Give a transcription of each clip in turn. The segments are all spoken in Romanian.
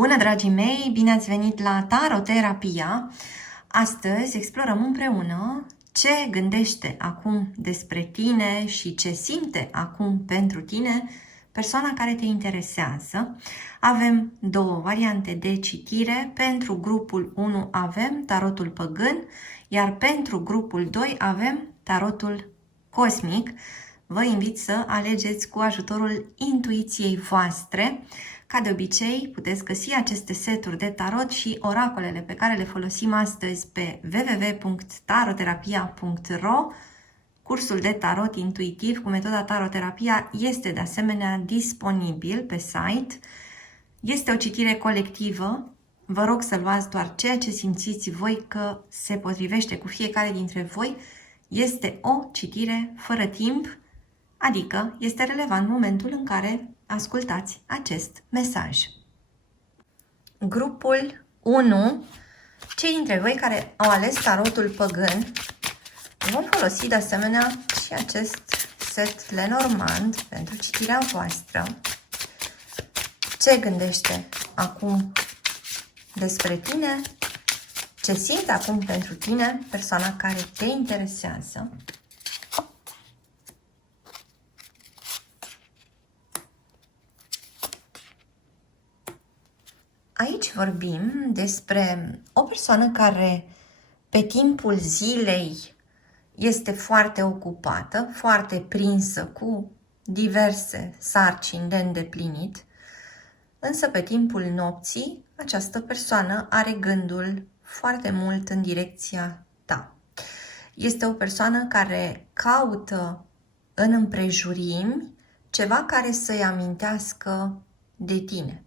Bună, dragii mei! Bine ați venit la Taroterapia! Astăzi explorăm împreună ce gândește acum despre tine și ce simte acum pentru tine persoana care te interesează. Avem două variante de citire. Pentru grupul 1 avem tarotul păgân, iar pentru grupul 2 avem tarotul cosmic. Vă invit să alegeți cu ajutorul intuiției voastre. Ca de obicei, puteți găsi aceste seturi de tarot și oracolele pe care le folosim astăzi pe www.taroterapia.ro. Cursul de tarot intuitiv cu metoda Taroterapia este de asemenea disponibil pe site. Este o citire colectivă. Vă rog să luați doar ceea ce simțiți voi că se potrivește cu fiecare dintre voi. Este o citire fără timp, adică este relevant momentul în care ascultați acest mesaj. Grupul 1, cei dintre voi care au ales tarotul păgân, vom folosi de asemenea și acest set Lenormand pentru citirea voastră. Ce gândește acum despre tine? Ce simte acum pentru tine persoana care te interesează? Aici vorbim despre o persoană care pe timpul zilei este foarte ocupată, foarte prinsă cu diverse sarcini de îndeplinit, însă pe timpul nopții această persoană are gândul foarte mult în direcția ta. Este o persoană care caută în împrejurimi ceva care să-i amintească de tine.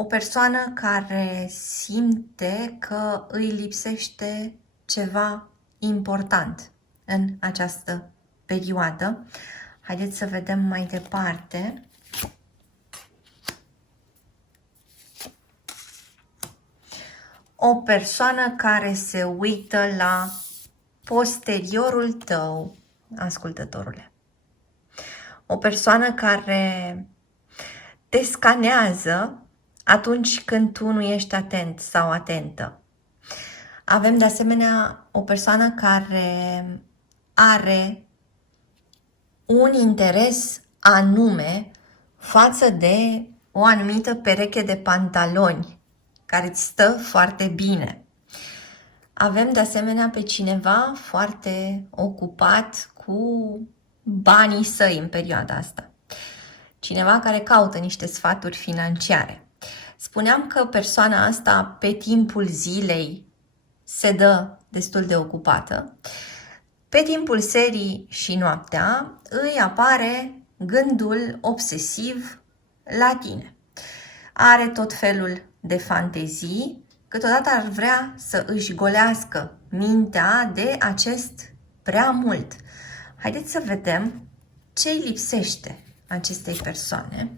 O persoană care simte că îi lipsește ceva important în această perioadă. Haideți să vedem mai departe. O persoană care se uită la posteriorul tău, ascultătorule. O persoană care te scanează atunci când tu nu ești atent sau atentă. Avem de asemenea o persoană care are un interes anume față de o anumită pereche de pantaloni care îți stă foarte bine. Avem de asemenea pe cineva foarte ocupat cu banii săi în perioada asta. Cineva care caută niște sfaturi financiare. Spuneam că persoana asta pe timpul zilei se dă destul de ocupată. Pe timpul serii și noaptea îi apare gândul obsesiv la tine. Are tot felul de fantezii, câteodată ar vrea să își golească mintea de acest prea mult. Haideți să vedem ce îi lipsește acestei persoane.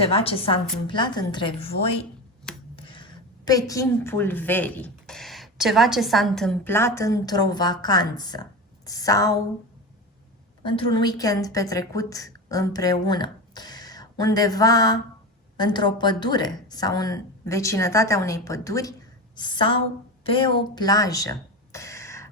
Ceva ce s-a întâmplat între voi pe timpul verii. Ceva ce s-a întâmplat într-o vacanță sau într-un weekend petrecut împreună. Undeva într-o pădure sau în vecinătatea unei păduri sau pe o plajă.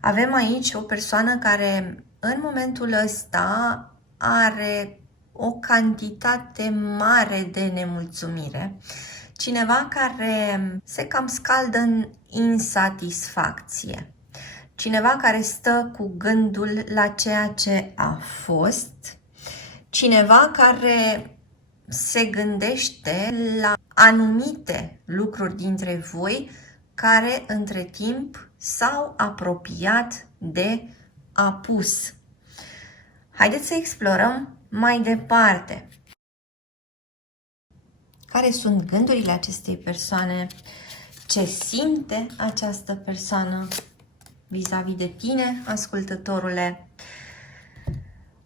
Avem aici o persoană care în momentul ăsta are o cantitate mare de nemulțumire. Cineva care se cam scaldă în insatisfacție. Cineva care stă cu gândul la ceea ce a fost. Cineva care se gândește la anumite lucruri dintre voi care între timp s-au apropiat de apus. Haideți să explorăm mai departe. Care sunt gândurile acestei persoane? Ce simte această persoană vis-a-vis de tine, ascultătorule?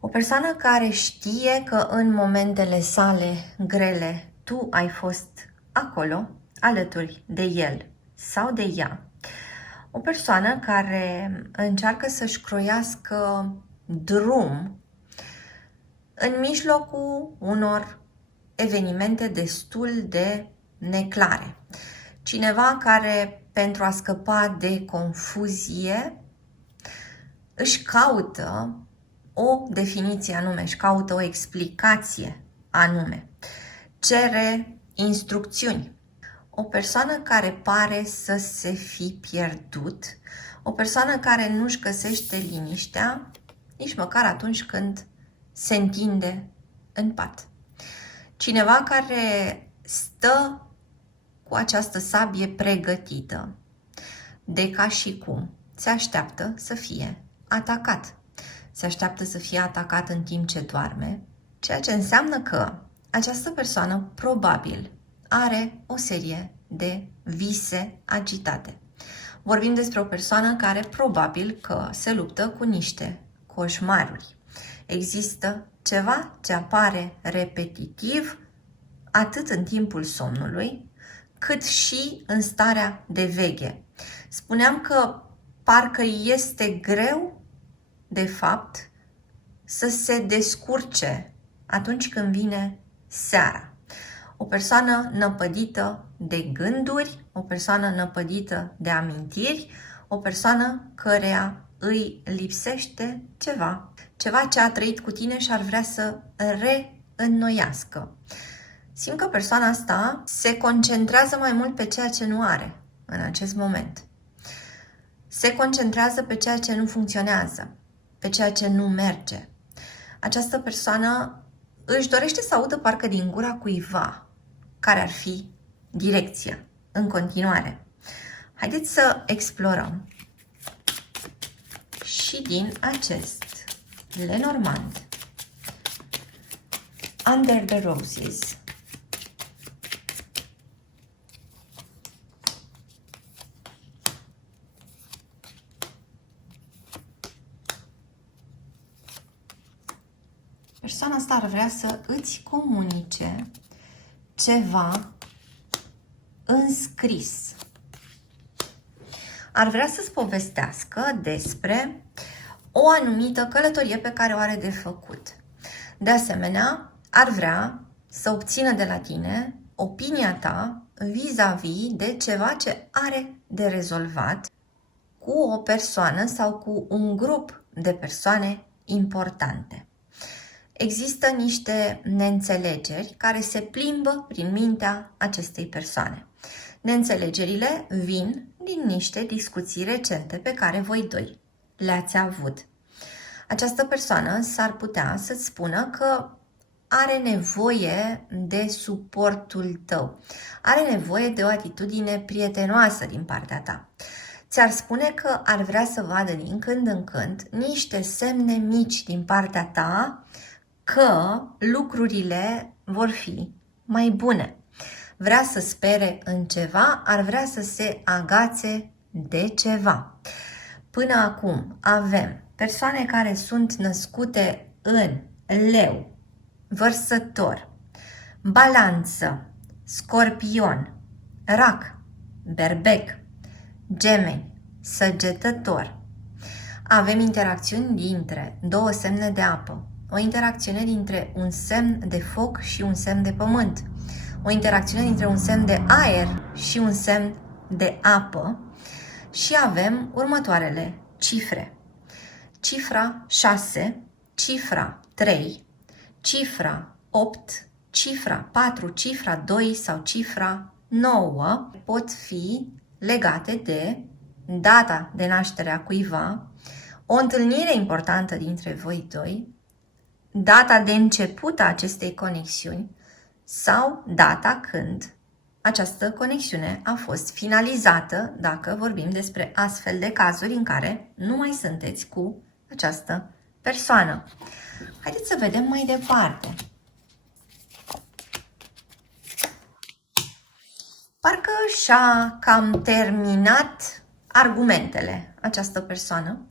O persoană care știe că în momentele sale grele tu ai fost acolo, alături de el sau de ea. O persoană care încearcă să-și croiască drum în mijlocul unor evenimente destul de neclare. Cineva care, pentru a scăpa de confuzie, își caută o definiție anume, își caută o explicație anume, cere instrucțiuni. O persoană care pare să se fi pierdut, o persoană care nu-și găsește liniștea, nici măcar atunci când se întinde în pat. Cineva care stă cu această sabie pregătită, de ca și cum se așteaptă să fie atacat. Se așteaptă să fie atacat în timp ce doarme, ceea ce înseamnă că această persoană probabil are o serie de vise agitate. Vorbim despre o persoană care probabil că se luptă cu niște coșmaruri. Există ceva ce apare repetitiv atât în timpul somnului, cât și în starea de veche. Spuneam că parcă este greu, de fapt, să se descurce atunci când vine seara. O persoană năpădită de gânduri, o persoană năpădită de amintiri, o persoană căreia îi lipsește ceva ce a trăit cu tine și ar vrea să reînnoiască. Simt că persoana asta se concentrează mai mult pe ceea ce nu are în acest moment. Se concentrează pe ceea ce nu funcționează, pe ceea ce nu merge. Această persoană își dorește să audă parcă din gura cuiva care ar fi direcția în continuare. Haideți să explorăm și din acest Lenormand Under the Roses. Persoana asta ar vrea să îți comunice ceva înscris. Ar vrea să-ți povestească despre o anumită călătorie pe care o are de făcut. De asemenea, ar vrea să obțină de la tine opinia ta vis-a-vis de ceva ce are de rezolvat cu o persoană sau cu un grup de persoane importante. Există niște neînțelegeri care se plimbă prin mintea acestei persoane. Neînțelegerile vin din niște discuții recente pe care voi doi le-ați avut. Această persoană s-ar putea să-ți spună că are nevoie de suportul tău, are nevoie de o atitudine prietenoasă din partea ta. Ți-ar spune că ar vrea să vadă din când în când niște semne mici din partea ta că lucrurile vor fi mai bune. Vrea să spere în ceva, ar vrea să se agațe de ceva. Până acum avem persoane care sunt născute în Leu, Vărsător, Balanță, Scorpion, Rac, Berbec, Gemeni, Săgetător. Avem interacțiuni dintre două semne de apă, o interacțiune dintre un semn de foc și un semn de pământ, o interacțiune dintre un semn de aer și un semn de apă și avem următoarele cifre. Cifra 6, cifra 3, cifra 8, cifra 4, cifra 2 sau cifra 9 pot fi legate de data de naștere a cuiva, o întâlnire importantă dintre voi doi, data de început a acestei conexiuni sau data când această conexiune a fost finalizată, dacă vorbim despre astfel de cazuri în care nu mai sunteți cu această persoană. Haideți să vedem mai departe. Parcă și-a cam terminat argumentele această persoană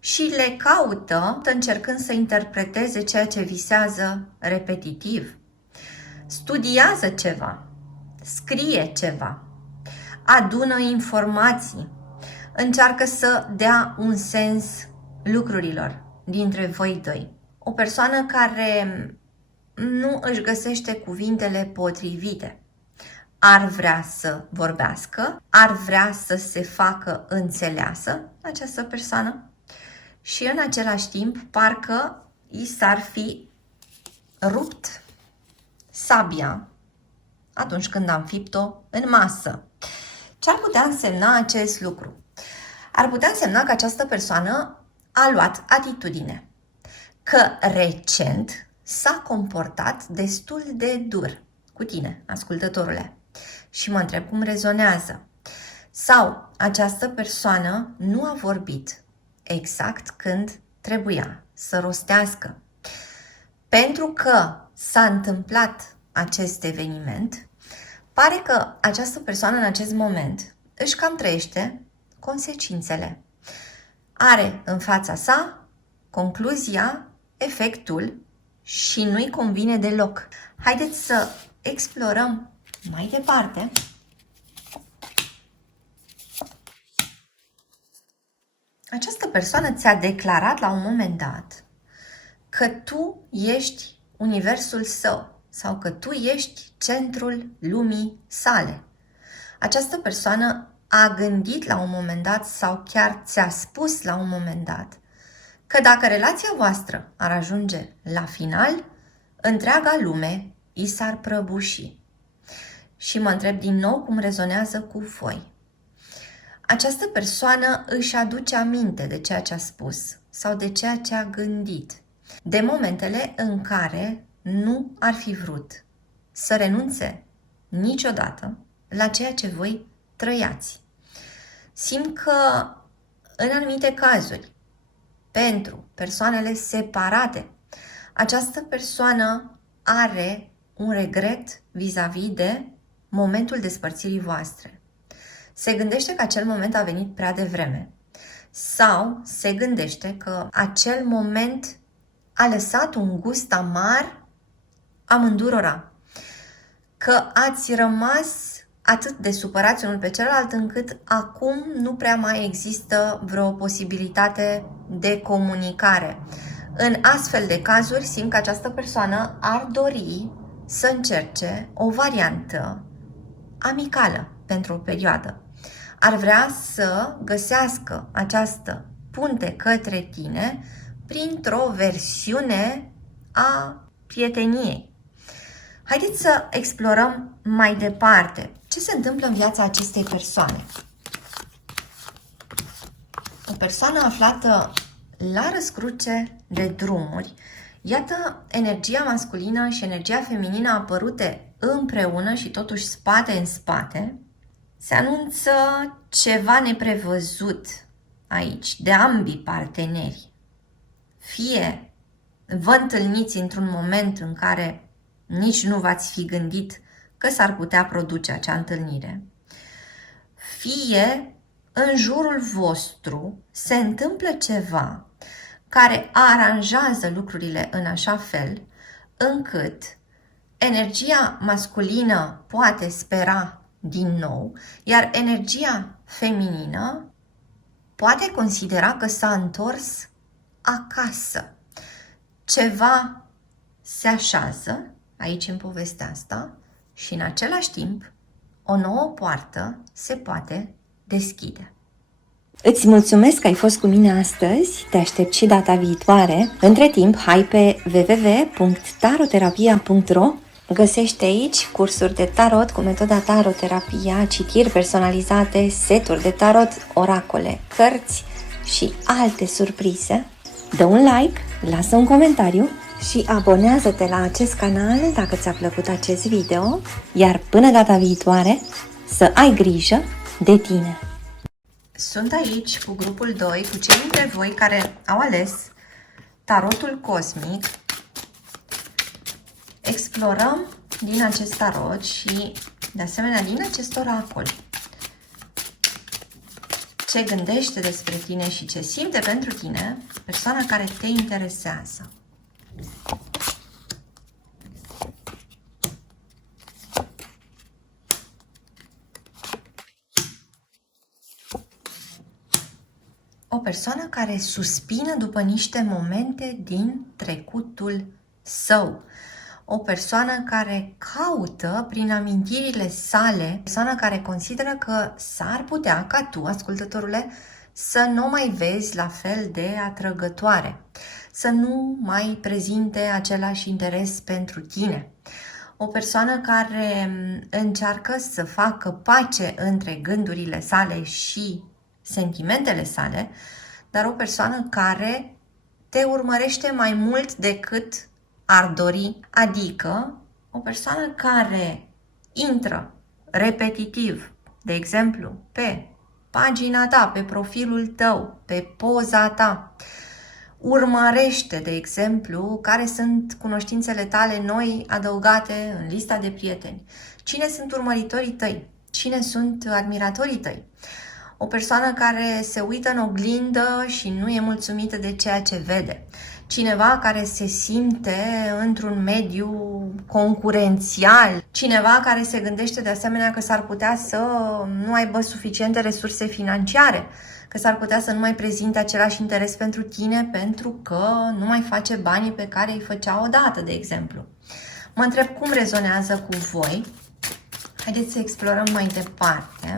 și le caută încercând să interpreteze ceea ce visează repetitiv. Studiază ceva, scrie ceva, adună informații, încearcă să dea un sens lucrurilor dintre voi doi. O persoană care nu își găsește cuvintele potrivite. Ar vrea să vorbească, ar vrea să se facă înțeleasă această persoană și în același timp parcă i s-ar fi rupt sabia atunci când am fipt-o în masă. Ce ar putea însemna acest lucru? Ar putea însemna că această persoană a luat atitudine, că recent s-a comportat destul de dur cu tine, ascultătorule. Și mă întreb cum rezonează. Sau această persoană nu a vorbit exact când trebuia să rostească. Pentru că s-a întâmplat acest eveniment, pare că această persoană în acest moment își cam trăiește consecințele. Are în fața sa concluzia, efectul și nu-i convine deloc. Haideți să explorăm mai departe. Această persoană ți-a declarat la un moment dat că tu ești universul său sau că tu ești centrul lumii sale. Această persoană a gândit la un moment dat sau chiar ți-a spus la un moment dat că dacă relația voastră ar ajunge la final, întreaga lume i s-ar prăbuși. Și mă întreb din nou cum rezonează cu voi. Această persoană își aduce aminte de ceea ce a spus sau de ceea ce a gândit, de momentele în care nu ar fi vrut să renunțe niciodată la ceea ce voi trăiați. Simt că în anumite cazuri, pentru persoanele separate, această persoană are un regret vis-a-vis de momentul despărțirii voastre. Se gândește că acel moment a venit prea devreme sau se gândește că acel moment a lăsat un gust amar amândurora, că ați rămas atât de supărați unul pe celălalt încât acum nu prea mai există vreo posibilitate de comunicare. În astfel de cazuri simt că această persoană ar dori să încerce o variantă amicală pentru o perioadă. Ar vrea să găsească această punte către tine printr-o versiune a prieteniei. Haideți să explorăm mai departe ce se întâmplă în viața acestei persoane. O persoană aflată la răscruce de drumuri. Iată energia masculină și energia feminină apărute împreună și totuși spate în spate. Se anunță ceva neprevăzut aici, de ambii parteneri. Fie vă întâlniți într-un moment în care nici nu v-ați fi gândit că s-ar putea produce acea întâlnire, fie în jurul vostru se întâmplă ceva care aranjează lucrurile în așa fel încât energia masculină poate spera din nou, iar energia feminină poate considera că s-a întors acasă. Ceva se așează aici în povestea asta și în același timp o nouă poartă se poate deschide. Îți mulțumesc că ai fost cu mine astăzi, te aștept și data viitoare. Între timp, hai pe www.taroterapia.ro. Găsești aici cursuri de tarot cu metoda taroterapia, citiri personalizate, seturi de tarot, oracole, cărți și alte surprize. Dă un like, lasă un comentariu și abonează-te la acest canal dacă ți-a plăcut acest video, iar până data viitoare să ai grijă de tine! Sunt aici cu grupul 2, cu cei dintre voi care au ales tarotul cosmic. Explorăm din acest tarot și, de asemenea, din acest oracol. Ce gândește despre tine și ce simte pentru tine persoana care te interesează. O persoană care suspină după niște momente din trecutul său. o persoană care caută prin amintirile sale, o persoană care consideră că s-ar putea ca tu, ascultătorule, să nu mai vezi la fel de atrăgătoare, să nu mai prezinte același interes pentru tine. O persoană care încearcă să facă pace între gândurile sale și sentimentele sale, dar o persoană care te urmărește mai mult decât ar dori, adică o persoană care intră repetitiv, de exemplu, pe pagina ta, pe profilul tău, pe poza ta, urmărește, de exemplu, care sunt cunoștințele tale noi adăugate în lista de prieteni, cine sunt urmăritorii tăi, cine sunt admiratorii tăi. O persoană care se uită în oglindă și nu e mulțumită de ceea ce vede. Cineva care se simte într-un mediu concurențial. Cineva care se gândește de asemenea că s-ar putea să nu aibă suficiente resurse financiare, că s-ar putea să nu mai prezinte același interes pentru tine pentru că nu mai face banii pe care îi făcea odată, de exemplu. Mă întreb cum rezonează cu voi. Haideți să explorăm mai departe.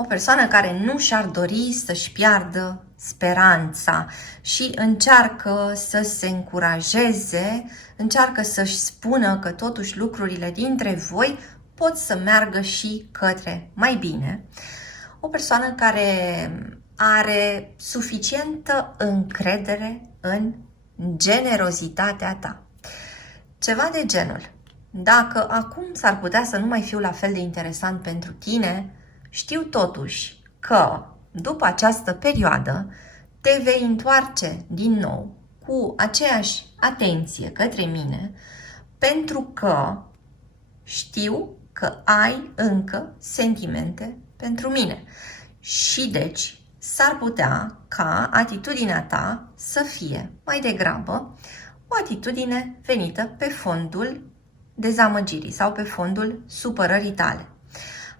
O persoană care nu și-ar dori să-și piardă speranța și încearcă să se încurajeze, încearcă să-și spună că totuși lucrurile dintre voi pot să meargă și către mai bine. O persoană care are suficientă încredere în generozitatea ta. Ceva de genul. Dacă acum s-ar putea să nu mai fiu la fel de interesant pentru tine, știu totuși că după această perioadă te vei întoarce din nou cu aceeași atenție către mine pentru că știu că ai încă sentimente pentru mine. Și deci s-ar putea ca atitudinea ta să fie mai degrabă o atitudine venită pe fondul dezamăgirii sau pe fondul supărării tale.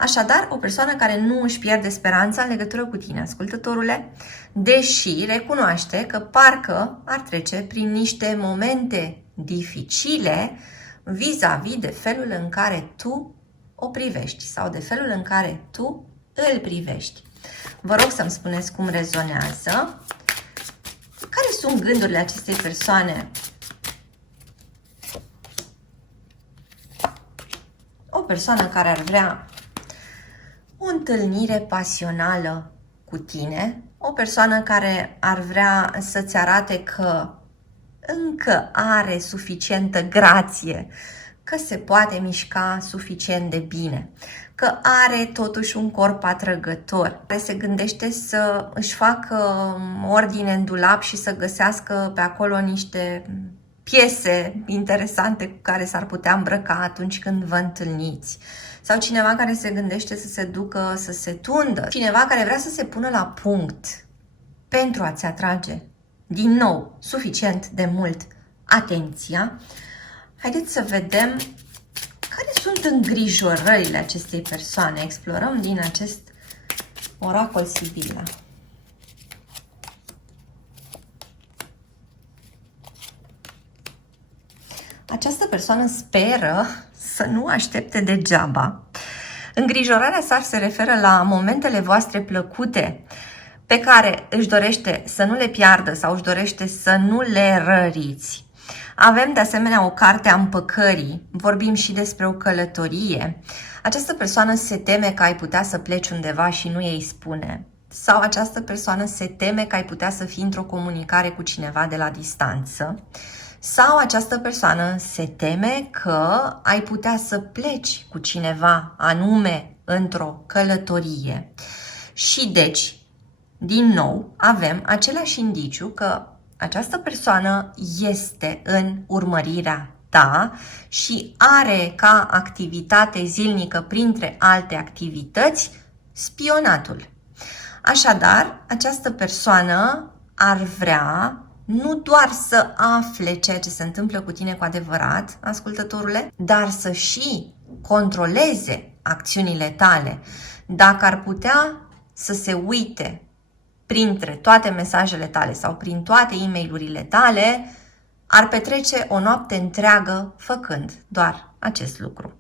Așadar, o persoană care nu își pierde speranța în legătură cu tine, ascultătorule, deși recunoaște că parcă ar trece prin niște momente dificile vis-a-vis de felul în care tu o privești sau de felul în care tu îl privești. Vă rog să-mi spuneți cum rezonează, care sunt gândurile acestei persoane. O persoană care ar vrea o întâlnire pasională cu tine, o persoană care ar vrea să-ți arate că încă are suficientă grație, că se poate mișca suficient de bine, că are totuși un corp atrăgător, care se gândește să își facă ordine în dulap și să găsească pe acolo niște piese interesante cu care s-ar putea îmbrăca atunci când vă întâlniți. Sau cineva care se gândește să se ducă, să se tundă. Cineva care vrea să se pună la punct pentru a-ți atrage din nou suficient de mult atenția. Haideți să vedem care sunt îngrijorările acestei persoane. Explorăm din acest oracol Sibila. Această persoană speră să nu aștepte degeaba. Îngrijorarea sa se referă la momentele voastre plăcute pe care își dorește să nu le piardă sau își dorește să nu le răriți. Avem de asemenea o carte a împăcării, vorbim și despre o călătorie. Această persoană se teme că ai putea să pleci undeva și nu ei spune. Sau această persoană se teme că ai putea să fii într-o comunicare cu cineva de la distanță. Sau această persoană se teme că ai putea să pleci cu cineva anume într-o călătorie. Și deci, din nou, avem același indiciu că această persoană este în urmărirea ta și are ca activitate zilnică, printre alte activități, spionatul. Așadar, această persoană ar vrea nu doar să afle ceea ce se întâmplă cu tine cu adevărat, ascultătorule, dar să și controleze acțiunile tale. Dacă ar putea să se uite printre toate mesajele tale sau prin toate e-mail-urile tale, ar petrece o noapte întreagă făcând doar acest lucru.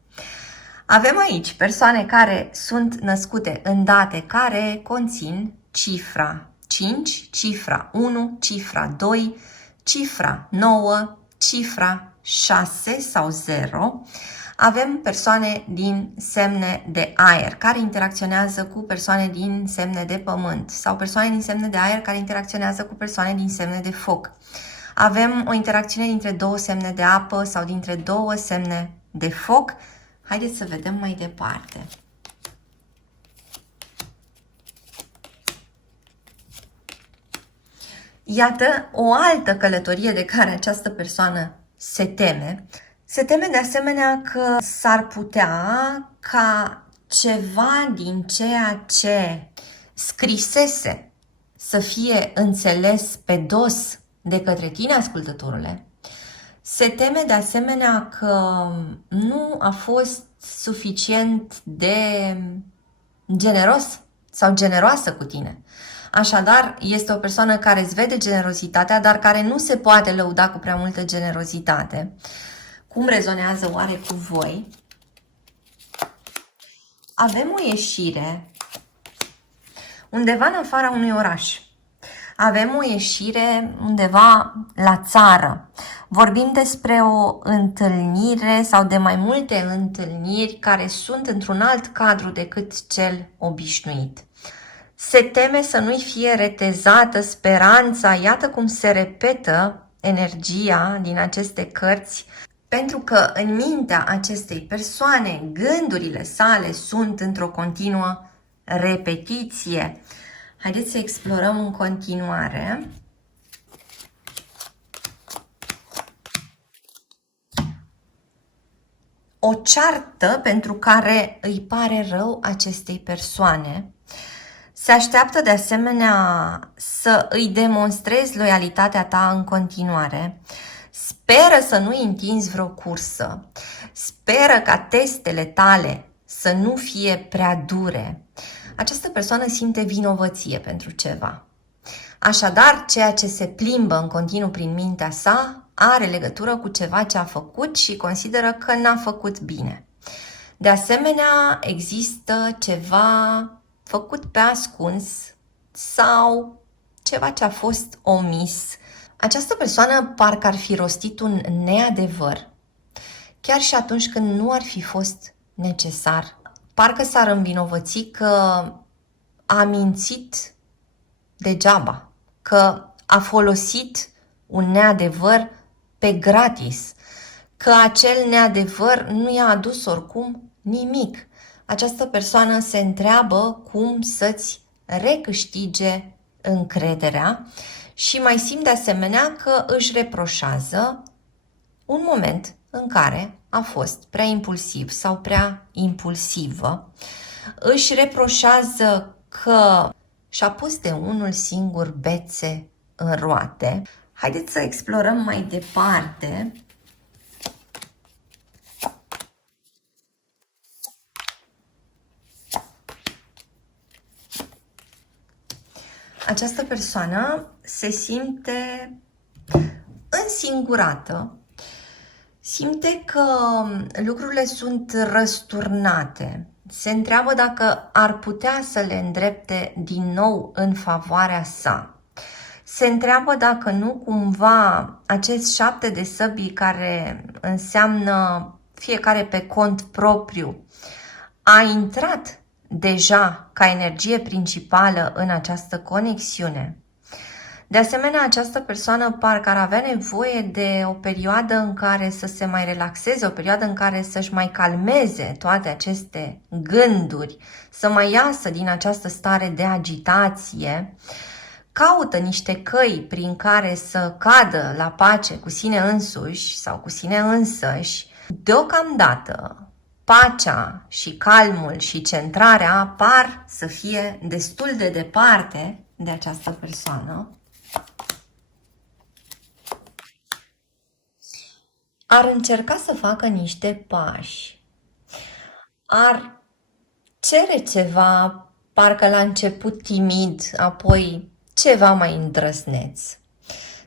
Avem aici persoane care sunt născute în date care conțin cifra 5, cifra 1, cifra 2, cifra 9, cifra 6 sau 0. Avem persoane din semne de aer care interacționează cu persoane din semne de pământ sau persoane din semne de aer care interacționează cu persoane din semne de foc. Avem o interacțiune dintre două semne de apă sau dintre două semne de foc. Haideți să vedem mai departe. Iată o altă călătorie de care această persoană se teme. Se teme de asemenea că s-ar putea ca ceva din ceea ce scrisese să fie înțeles pe dos de către tine, ascultătorule. Se teme de asemenea că nu a fost suficient de generos sau generoasă cu tine. Așadar, este o persoană care îți vede generozitatea, dar care nu se poate lăuda cu prea multă generozitate. Cum rezonează oare cu voi? Avem o ieșire undeva în afara unui oraș. Avem o ieșire undeva la țară. Vorbim despre o întâlnire sau de mai multe întâlniri care sunt într-un alt cadru decât cel obișnuit. Se teme să nu-i fie retezată speranța, iată cum se repetă energia din aceste cărți, pentru că în mintea acestei persoane, gândurile sale sunt într-o continuă repetiție. Haideți să explorăm în continuare. O ceartă pentru care îi pare rău acestei persoane. Se așteaptă de asemenea să îi demonstrezi loialitatea ta în continuare. Speră să nu întinzi vreo cursă. Speră ca testele tale să nu fie prea dure. Această persoană simte vinovăție pentru ceva. Așadar, ceea ce se plimbă în continuu prin mintea sa are legătură cu ceva ce a făcut și consideră că n-a făcut bine. De asemenea, există ceva făcut pe ascuns sau ceva ce a fost omis. Această persoană parcă ar fi rostit un neadevăr, chiar și atunci când nu ar fi fost necesar. Parcă s-ar învinovăți că a mințit degeaba, că a folosit un neadevăr pe gratis, că acel neadevăr nu i-a adus oricum nimic. Această persoană se întreabă cum să-ți recâștige încrederea și mai simt de asemenea că își reproșează un moment în care a fost prea impulsiv sau prea impulsivă. Își reproșează că și-a pus de unul singur bețe în roate. Haideți să explorăm mai departe. Această persoană se simte însingurată, simte că lucrurile sunt răsturnate, se întreabă dacă ar putea să le îndrepte din nou în favoarea sa. Se întreabă dacă nu cumva acest 7 de săbii care înseamnă fiecare pe cont propriu a intrat deja ca energie principală în această conexiune. De asemenea, această persoană parcă ar avea nevoie de o perioadă în care să se mai relaxeze, o perioadă în care să-și mai calmeze toate aceste gânduri, să mai iasă din această stare de agitație. Caută niște căi prin care să cadă la pace cu sine însuși sau cu sine însăși. Deocamdată, pacea și calmul și centrarea par să fie destul de departe de această persoană. Ar încerca să facă niște pași. Ar cere ceva, parcă la început timid, apoi ceva mai îndrăzneț.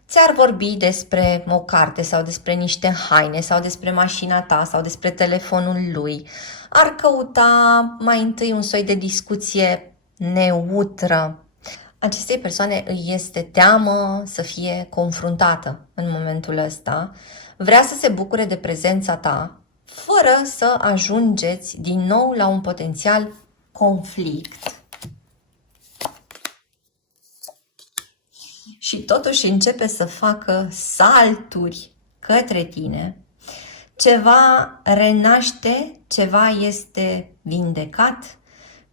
Ți-ar vorbi despre o carte sau despre niște haine sau despre mașina ta sau despre telefonul lui. Ar căuta mai întâi un soi de discuție neutră. Acestei persoane îi este teamă să fie confruntată în momentul ăsta. Vrea să se bucure de prezența ta, fără să ajungeți din nou la un potențial conflict. Și totuși începe să facă salturi către tine. Ceva renaște, ceva este vindecat,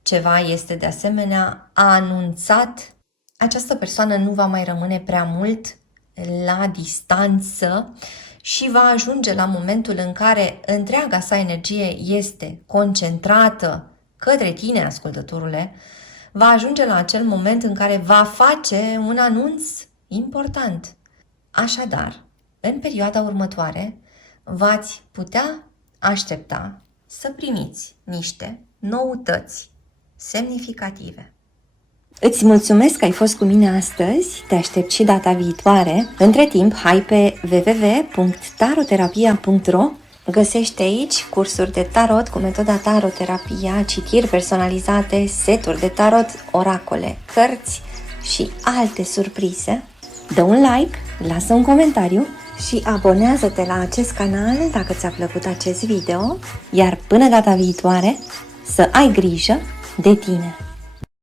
ceva este de asemenea anunțat. Această persoană nu va mai rămâne prea mult la distanță și va ajunge la momentul în care întreaga sa energie este concentrată către tine, ascultătorule, va ajunge la acel moment în care va face un anunț important. Așadar, în perioada următoare, v-ați putea aștepta să primiți niște noutăți semnificative. Îți mulțumesc că ai fost cu mine astăzi, te aștept și data viitoare. Între timp, hai pe www.taroterapia.ro. Găsești aici cursuri de tarot cu metoda taroterapia, citiri personalizate, seturi de tarot, oracole, cărți și alte surprize. Dă un like, lasă un comentariu și abonează-te la acest canal dacă ți-a plăcut acest video, iar până data viitoare să ai grijă de tine!